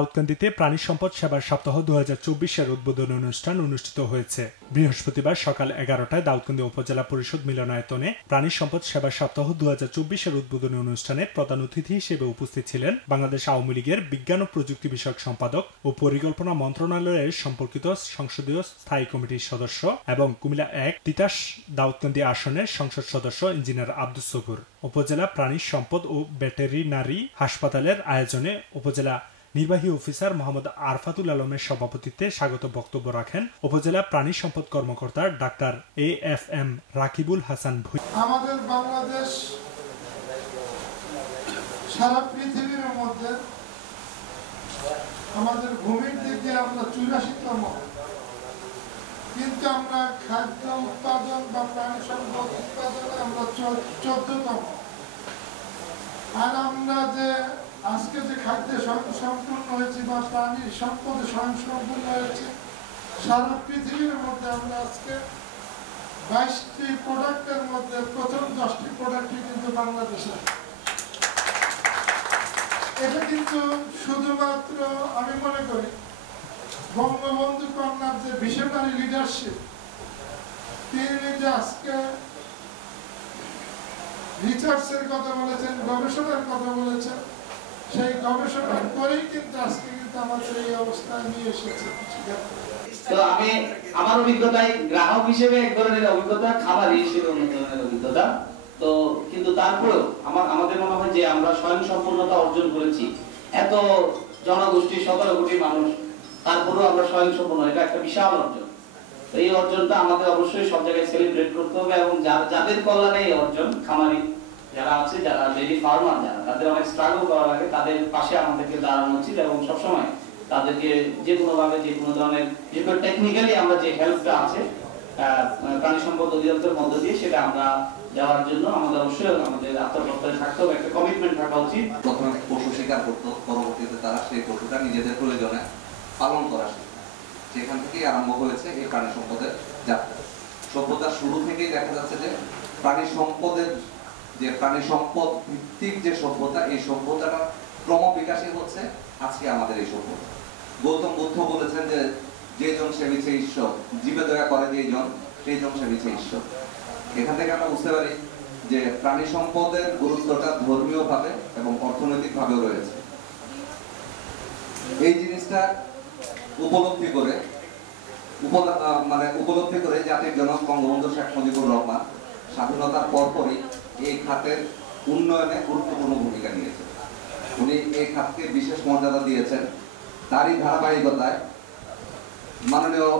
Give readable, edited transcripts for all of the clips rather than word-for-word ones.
দাউদকান্দিতে প্রাণী সম্পদ সেবার সপ্তাহ 2024-এর উদ্বোধনী অনুষ্ঠান অনুষ্ঠিত হয়েছে। বৃহস্পতিবার সকাল 11টায় দাউদকান্দি উপজেলা পরিষদ মিলনায়তনে প্রাণী সম্পদ সেবা সপ্তাহ 2024-এর উদ্বোধনী অনুষ্ঠানে প্রধান অতিথি হিসেবে উপস্থিত ছিলেন বাংলাদেশ আওয়ামী লীগের বিজ্ঞান ও প্রযুক্তি বিষয়ক সম্পাদক ও পরিকল্পনা মন্ত্রণালয়ের সম্পর্কিত সংসদীয় স্থায়ী কমিটির সদস্য এবং কুমিল্লা 1 তিতাস দাউদকান্দি আসনের সংসদ সদস্য ইঞ্জিনিয়ার আব্দুস সবুর। উপজেলা প্রাণী সম্পদ ও ভেটেরিনারি হাসপাতালের আয়োজনে উপজেলা নির্বাহী অফিসার মোহাম্মদ আরফাতুল আলমের সভাপতিত্বে স্বাগত বক্তব্য রাখেন উপজেলা প্রাণী সম্পদ কর্মকর্তা ডাক্তার AFM রাকিবুল হাসান ভুঁইয়া। আমাদের বাংলাদেশ সারা পৃথিবীর মধ্যে আমাদের ভূমির দিক দিয়ে আমরা 84তম, কিন্তু আমরা খাদ্য উৎপাদন বা প্রাণী সম্পদ উৎপাদনে আমরা 14তম। আর আমরা যে আজকে যে খাদ্যে স্বয়ংসম্পূর্ণ হয়েছি বা প্রাণী সম্পদে স্বয়ংসম্পূর্ণ হয়েছে, সারা পৃথিবীর মধ্যে আমরা আজকে 22টি প্রোডাক্টের মধ্যে প্রথম 10টি প্রোডাক্টই কিন্তু বাংলাদেশে। এটা কিন্তু শুধুমাত্র আমি মনে করি বঙ্গবন্ধু কন্যার যে ভিশনারি লিডারশিপ, তিনি যে আজকে রিসার্চের কথা বলেছেন, গবেষণার কথা বলেছেন, সেই গবেষণা করেই কিন্তু আজকে কিন্তু আমাদের এই অবস্থায় নিয়ে এসেছে। তো আমি আমার অভিজ্ঞতায় গ্রাহক হিসেবে এক ধরনের অভিজ্ঞতা, খামারি হিসেবে অন্য ধরনের অভিজ্ঞতা। তো কিন্তু তারপরেও আমাদের মনে হয় যে আমরা স্বয়ংসম্পূর্ণতা অর্জন করেছি। এত জনগোষ্ঠী 17 কোটি মানুষ, তারপরেও আমরা স্বয়ংসম্পূর্ণ, এটা একটা বিশাল অর্জন। তো এই অর্জনটা আমাদের অবশ্যই সব জায়গায় সেলিব্রেট করতে হবে এবং যাদের কল্যাণে এই অর্জন, খামারি যারা আছে, যারা ডেইরি ফার্মার, যারা তাদের অনেক স্ট্রাগল করা লাগে, তাদের পাশে আমাদেরকে দাঁড়ানো উচিত এবং সবসময় তাদেরকে যে কোনো ভাবে যে কোনো ধরনের টেকনিক্যালি আমরা যে হেল্পটা আছে প্রাণী সম্পদ অধিদপ্তরের মধ্য দিয়ে সেটা আমরা দেওয়ার জন্য আমাদের অবশ্যই আমাদের আত্মপ্রত্যয় থাকতে হবে, একটা কমিটমেন্ট থাকা উচিত। প্রথমে পশু শিকার করতো, পরবর্তীতে তারা সেই পশুটা নিজেদের প্রয়োজনে পালন করা শিখে। সেখান থেকেই আরম্ভ হয়েছে এই প্রাণী সম্পদের যাত্রা। সভ্যতার শুরু থেকেই দেখা যাচ্ছে যে প্রাণী সম্পদ ভিত্তিক যে সভ্যতা, এই সভ্যতাটা ক্রমবিকাশী হচ্ছে আজকে আমাদের এই সভ্যতা। গৌতম বুদ্ধ বলেছেন যে যেজন সেবিছে ঈশ্বর, জীবে দয়া করে যেজন সেইজন সেবিছে ঈশ্বর। এখান থেকে আমরা বুঝতে পারি যে প্রাণী সম্পদের গুরুত্বটা ধর্মীয় ভাবে এবং অর্থনৈতিক ভাবেও রয়েছে। এই জিনিসটা উপলব্ধি করে জাতির জনক বঙ্গবন্ধু শেখ মুজিবুর রহমান স্বাধীনতার পরপরই এই খাতের উন্নয়নে গুরুত্বপূর্ণ ভূমিকা নিয়েছেন। উনি এই খাতকে বিশেষ মর্যাদা দিয়েছেন। তারই ধারাবাহিকতায় মাননীয়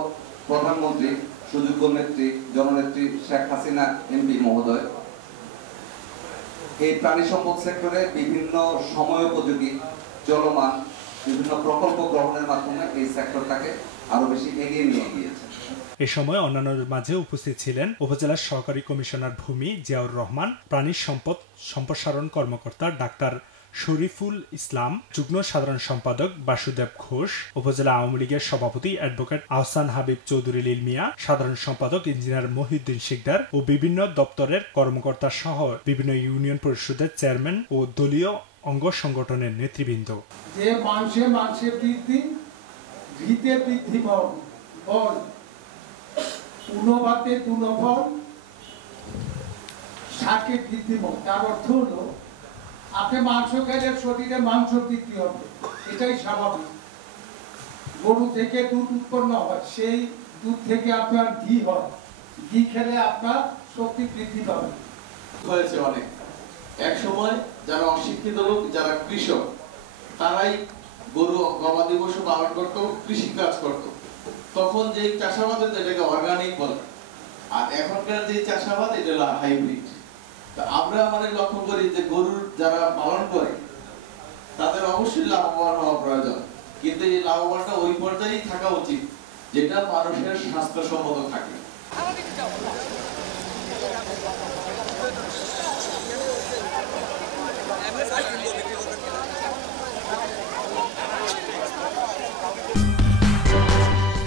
প্রধানমন্ত্রী, সুযোগ্য নেত্রী, জননেত্রী শেখ হাসিনা MP মহোদয় এই প্রাণী সম্পদ সেক্টরে বিভিন্ন সময়োপযোগী চলমান বিভিন্ন প্রকল্প গ্রহণের মাধ্যমে এই সেক্টরটাকে আরো বেশি এগিয়ে নিয়ে গিয়েছে। এ সময় অন্যান্যদের মাঝে উপস্থিত ছিলেন উপজেলার সহকারী কমিশনার ভূমি জিয়াউর রহমান, প্রাণী সম্পদ সম্প্রসারণ কর্মকর্তা ডাক্তার শরীফুল ইসলাম, যুগ্ম সাধারণ সম্পাদক বাসুদেব ঘোষ, উপজেলা আওয়ামী লীগের সভাপতি অ্যাডভোকেট আহসান হাবিব চৌধুরী লিলমিয়া, সাধারণ সম্পাদক ইঞ্জিনিয়ার মহিউদ্দিন শিকদার ও বিভিন্ন দপ্তরের কর্মকর্তা সহ বিভিন্ন ইউনিয়ন পরিষদের চেয়ারম্যান ও দলীয় অঙ্গ সংগঠনের নেতৃবৃন্দ। যে মাংসে বৃদ্ধি, ঘিতে বৃদ্ধি বল, পুনবাতে পুনফল, শাকে বৃদ্ধি বল। তার অর্থ হলো আপনি মাংস খেলে শরীরে মাংস বৃদ্ধি হবে, এটাই স্বাভাবিক। গরু থেকে দুধ উৎপন্ন হয়, সেই দুধ থেকে আপনার ঘি হয়, ঘি খেলে আপনার শক্তি বৃদ্ধি পাবে। হয়েছে অনেক। এক সময় যারা অশিক্ষিত লোক, যারা কৃষক, তারাই গরু গবাদি পশু পালন করত, কৃষি কাজ করত। তখন যে চাষাবাদ এটাকে অর্গানিক বলে, আর এখনকার যে চাষাবাদ এটা হলো হাইব্রিড। আমরা লক্ষ্য করি যে গরুর যারা পালন করে তাদের অবশ্যই লাভবান হওয়া প্রয়োজন, কিন্তু এই লাভবানটা ওই পর্যায়েই থাকা উচিত যেটা মানুষের স্বাস্থ্যসম্মত থাকে।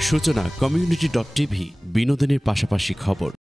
সূচনা community.tv, বিনোদনের পাশাপাশি খবর।